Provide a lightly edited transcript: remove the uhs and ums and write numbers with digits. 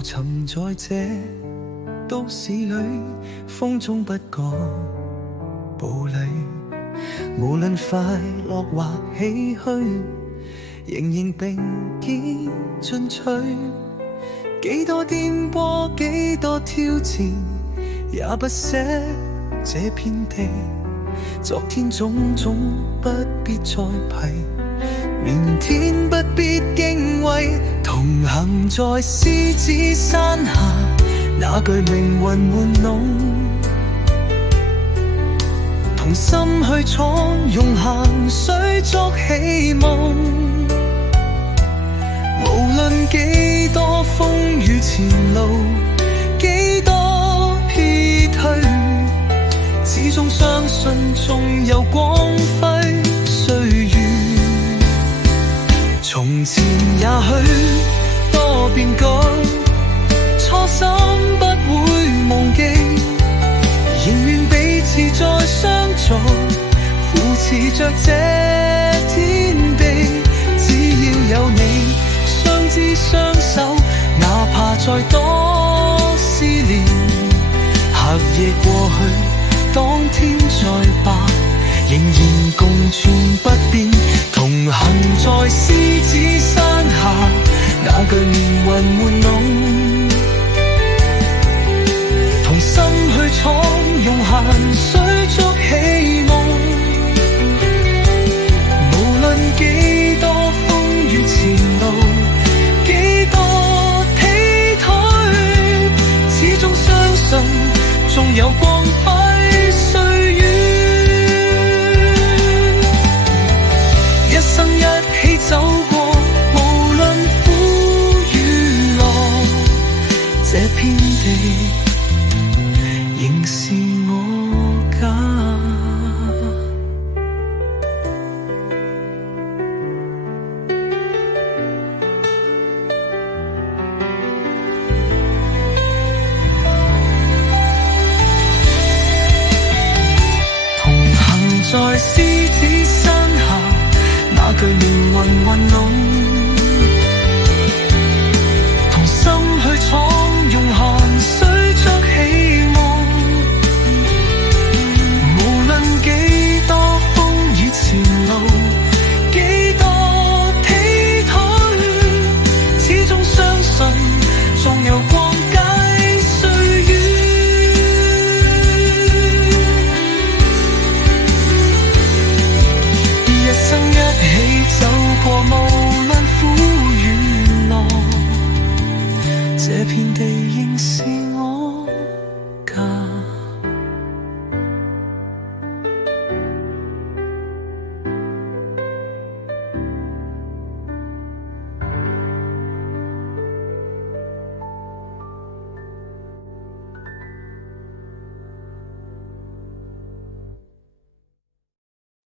浮沉在這都市裏，風中不覺步履。無論快樂或唏噓，仍然並肩進取。幾多顛簸，幾多挑戰，也不捨這片地。昨天種種不必再提，明天不必敬畏。同行在獅子山下，那句命運玩弄，同心去闖，用行水築起夢。無論幾多風雨前路，幾多疲退，始終相信仲有光輝歲月。從前也許多變改，初心不會忘記，仍願彼此再相助，扶持着這天地。只要有你相知相守，哪怕再多思念，黑夜過去，當天再白，仍然共存不變。同行在獅子山下，那句命運玩弄，同心去闖，用行水築起夢。無論幾多風雨前路，幾多疲退，始終相信仲有光輝歲月。一生一起走過，無論苦與樂，這片地